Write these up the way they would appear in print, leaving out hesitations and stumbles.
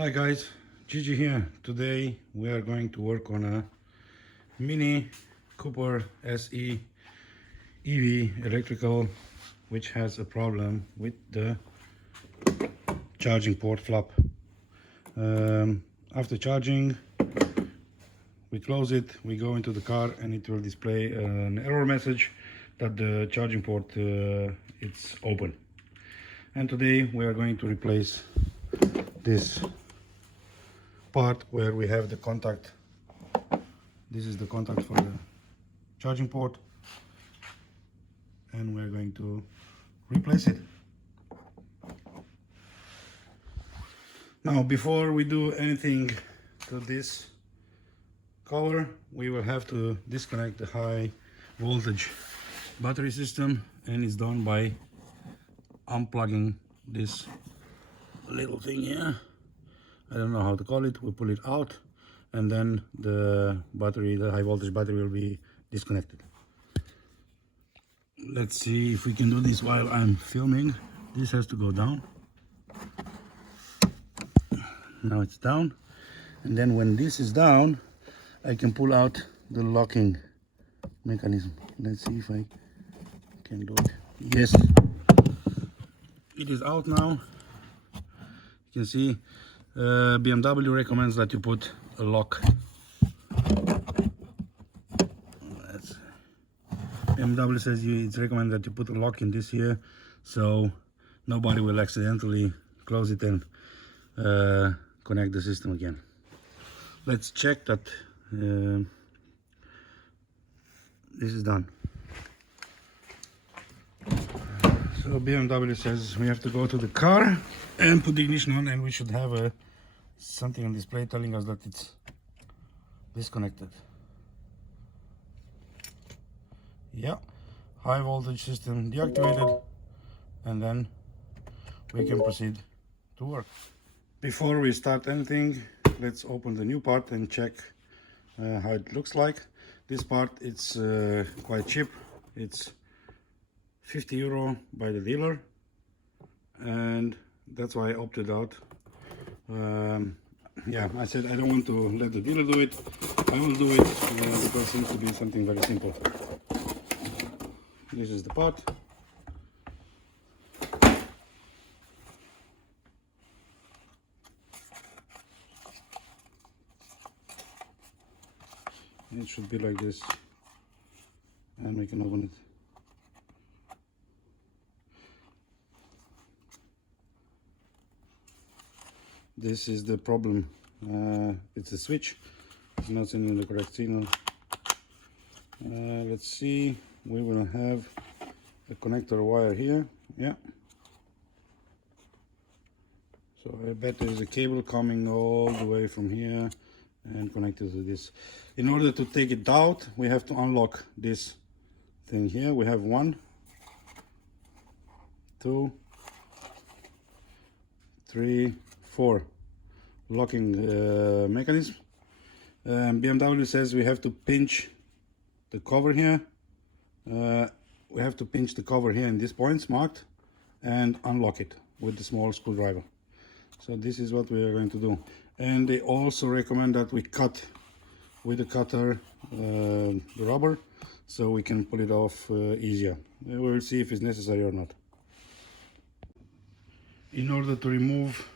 Hi guys, Gigi here. Today we are going to work on a Mini Cooper SE EV electrical, which has a problem with the charging port flap. After charging, we close it, we go into the car, and it will display an error message that the charging port it's open. And today we are going to replace this part where we have the contact. This is the contact for the charging port, and we're going to replace it. Now, before we do anything to this cover, we will have to disconnect the high voltage battery system, and it's done by unplugging this little thing here. I don't know how to call it. We pull it out, and then the battery, the high voltage battery, will be disconnected. Let's see if we can do this while I'm filming. This has to go down. Now it's down, and then when this is down, I can pull out the locking mechanism. Let's see if I can do it. Yes, it is out now. You can see BMW recommends that you put a lock. BMW says it's recommended that you put a lock in this here, so nobody will accidentally close it and connect the system again. Let's check that this is done. So BMW says we have to go to the car and put the ignition on, and we should have something on display telling us that it's disconnected. Yeah, high voltage system deactivated, and then we can proceed to work. Before we start anything, let's open the new part and check how it looks like. This part, it's quite cheap. It's €50 by the dealer, and that's why I opted out. Yeah, I said I don't want to let the dealer do it. I will do it because it seems to be something very simple. This is the part. It should be like this, and we can open it. This is the problem. It's a switch. It's not sending the correct signal. Let's see. We will have a connector wire here. Yeah. So I bet there is a cable coming all the way from here and connected to this. In order to take it out, we have to unlock this thing here. We have 1, 2, 3, 4 locking mechanism. BMW says we have to pinch the cover here. We have to pinch the cover here in these points marked and unlock it with the small screwdriver. So this is what we are going to do. And they also recommend that we cut with the cutter the rubber, so we can pull it off easier. We will see if it's necessary or not. In order to remove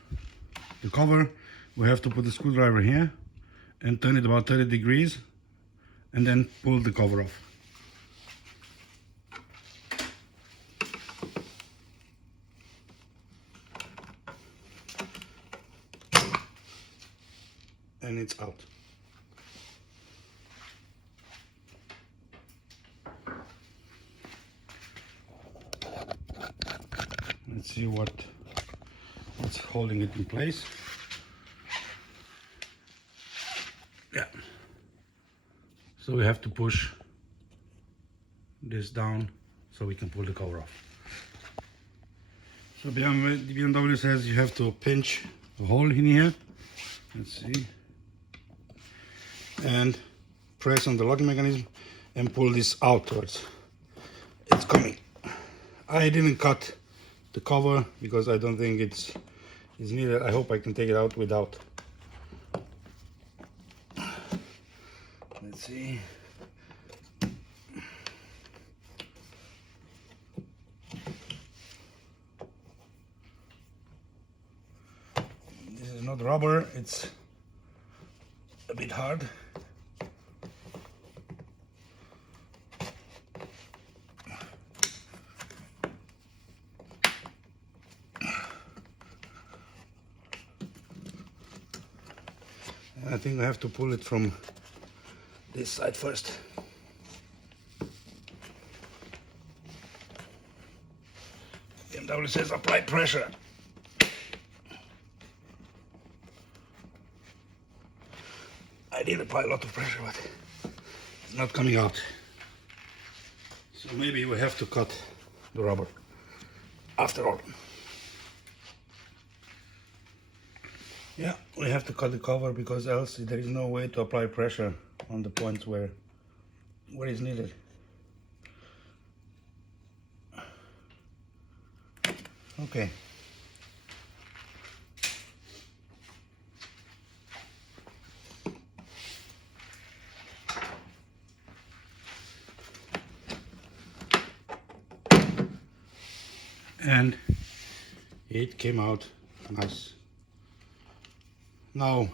the cover, we have to put the screwdriver here and turn it about 30 degrees, and then pull the cover off. And it's out. Let's see what's holding it in place. Yeah. So we have to push this down so we can pull the cover off. So BMW says you have to pinch a hole in here. Let's see. And press on the locking mechanism and pull this outwards. It's coming. I didn't cut the cover because I don't think it's is needed. I hope I can take it out without. Let's see. This is not rubber, it's a bit hard. I think I have to pull it from this side first. BMW says apply pressure. I did apply a lot of pressure, but it's not coming out. So maybe we have to cut the rubber after all. Yeah, we have to cut the cover because else there is no way to apply pressure on the points where it's needed. Okay. And it came out nice. Now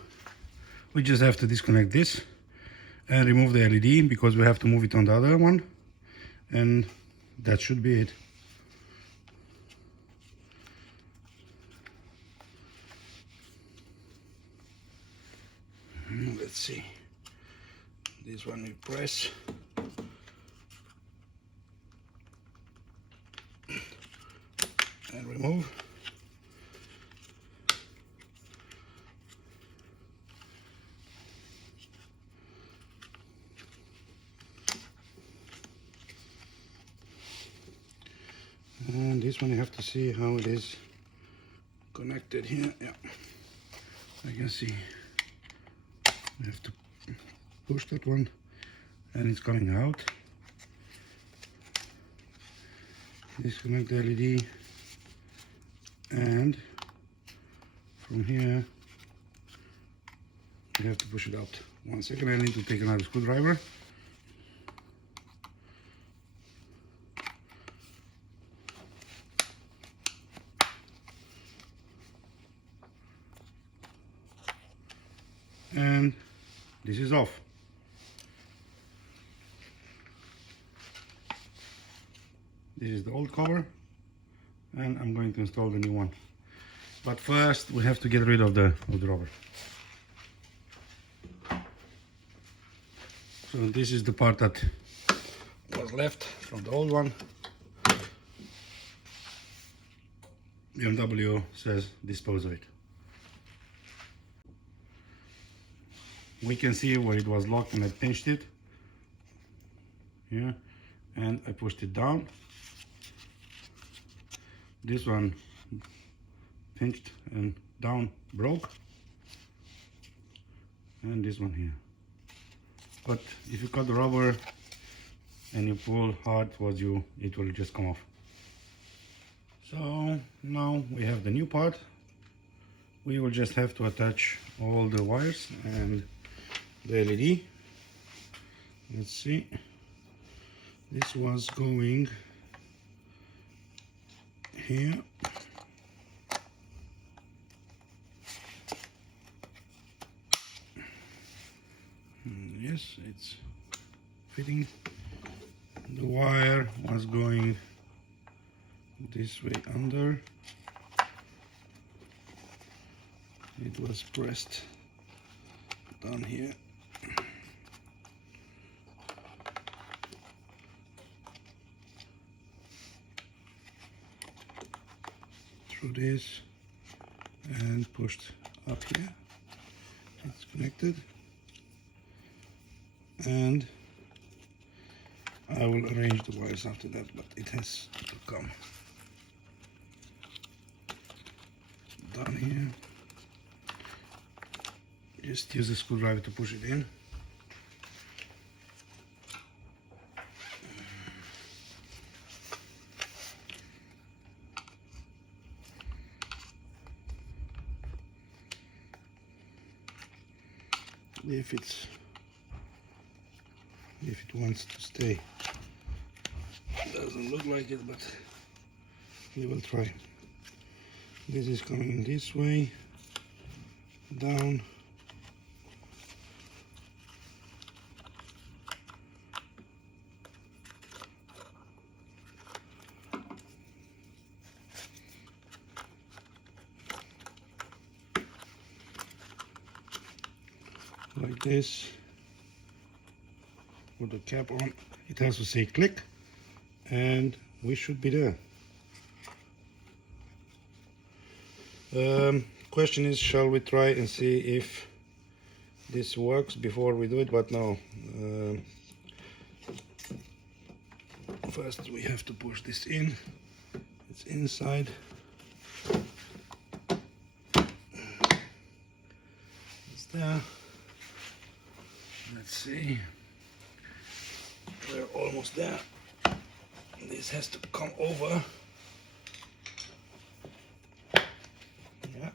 we just have to disconnect this and remove the LED because we have to move it on the other one, and that should be it. Let's see. This one we press. And remove. And this one you have to see how it is connected here. Yeah, I can see. We have to push that one and it's coming out. Disconnect the LED and from here you have to push it out. 1 second, I need to take another screwdriver. And this is off. This is the old cover and I'm going to install the new one. But first we have to get rid of the rubber. So this is the part that was left from the old one. BMW says dispose of it. We can see where it was locked and I pinched it here and I pushed it down. This one pinched and down broke, and this one here. But if you cut the rubber and you pull hard towards you, it will just come off. So now we have the new part. We will just have to attach all the wires and the LED. Let's see. This was going here. Yes, it's fitting. The wire was going this way under. It was pressed down here. Through this and pushed up here. It's connected, and I will arrange the wires after that, but it has to come down here. Just use a screwdriver to push it in. if it wants to stay. Doesn't look like it, but we will try. This is coming this way, down. Like this. Put the cap on. It has to say click, and we should be there. Question is, shall we try and see if this works before we do it? But no. First we have to push this in. It's inside. It's there. Let's see. We're almost there. This has to come over. Yeah.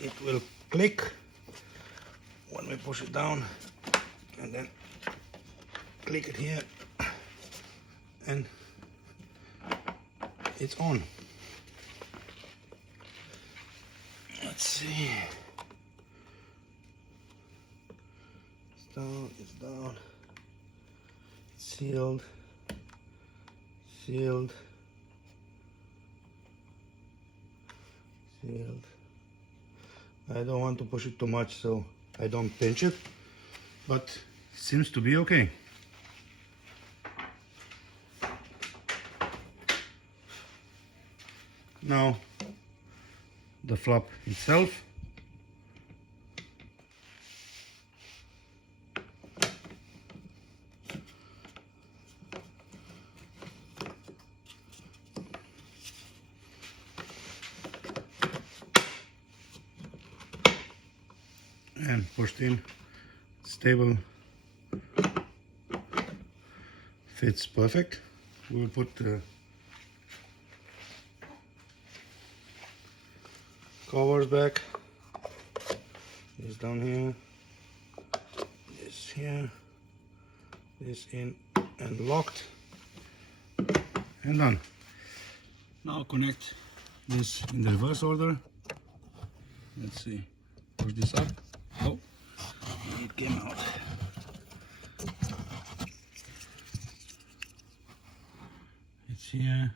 It will click when we push it down, and then click it here, and it's on. Let's see. It's down, it's down. Sealed. Sealed. Sealed. I don't want to push it too much, so I don't pinch it, but it seems to be okay. Now the flap itself. And pushed in, stable, fits perfect. We'll put the covers back. This down here, this here, this in and locked, and done. Now connect this in the reverse order. Let's see, push this up. Oh, it came out. It's here.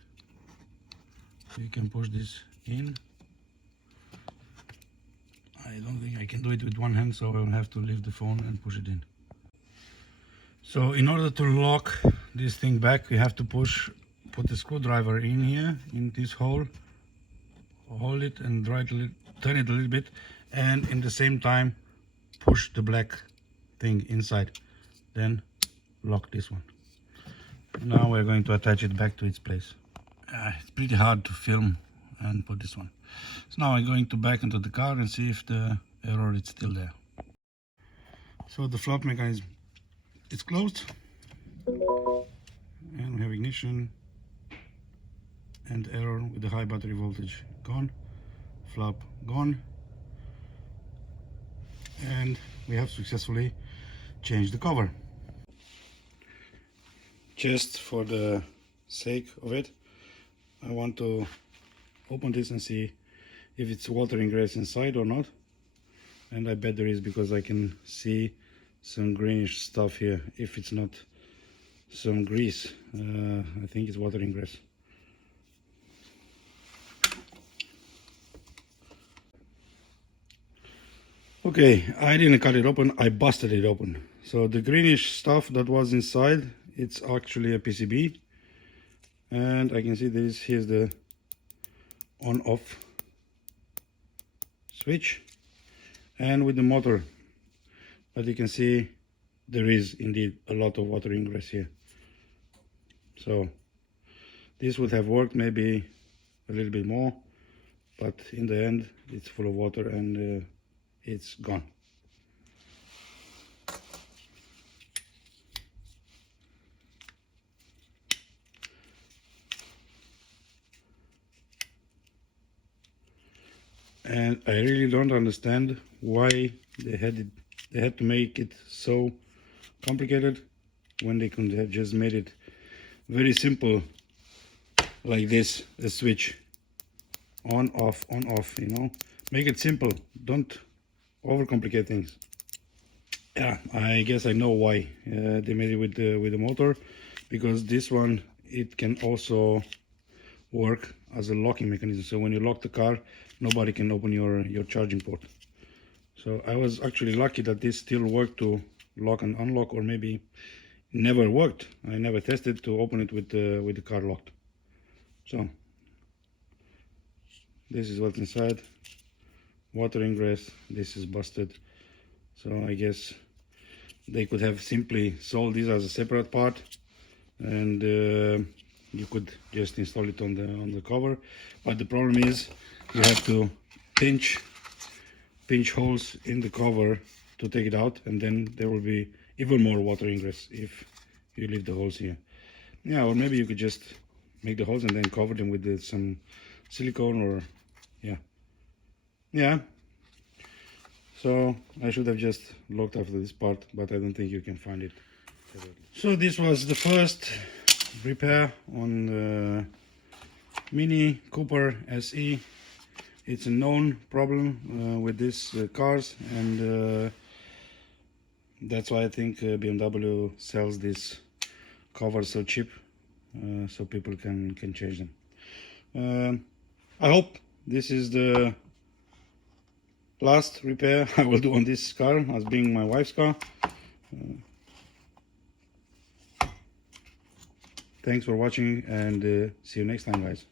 You can push this in. I don't think I can do it with one hand, so I'll have to leave the phone and push it in. So in order to lock this thing back, we have to put the screwdriver in here, in this hole, hold it and turn it a little bit, and in the same time push the black thing inside, then lock this one. Now we're going to attach it back to its place. It's pretty hard to film and put this one. So now I'm going to back into the car and see if the error is still there. So the flap mechanism is closed, and we have ignition and error with the high battery voltage gone, flap gone, and we have successfully changed the cover. Just for the sake of it, I want to open this and see if it's water ingress inside or not, and I bet there is, because I can see some greenish stuff here. If it's not some grease, I think it's water ingress. Okay, I didn't cut it open, I busted it open. So the greenish stuff that was inside, it's actually a PCB, and I can see here's the on-off switch, and with the motor. But you can see there is indeed a lot of water ingress here. So this would have worked maybe a little bit more, but in the end it's full of water and it's gone. and I really don't understand why they had to make it so complicated when they could have just made it very simple, like this, a switch, on off, you know. Make it simple, don't overcomplicate things. Yeah, I guess I know why they made it with the motor, because this one, it can also work as a locking mechanism. So when you lock the car, nobody can open your charging port. So I was actually lucky that this still worked to lock and unlock, or maybe never worked. I never tested to open it with the car locked. So this is what's inside. Water ingress. This is busted. So I guess they could have simply sold this as a separate part, and you could just install it on the cover. But the problem is you have to pinch holes in the cover to take it out, and then there will be even more water ingress if you leave the holes here. Yeah, or maybe you could just make the holes and then cover them with some silicone, or yeah. So I should have just looked after this part, but I don't think you can find it. So this was the first repair on the Mini Cooper SE. It's a known problem with these cars, and that's why I think BMW sells these covers so cheap, so people can change them. I hope this is the last repair I will do on this car, as being my wife's car. Thanks for watching, and see you next time, guys.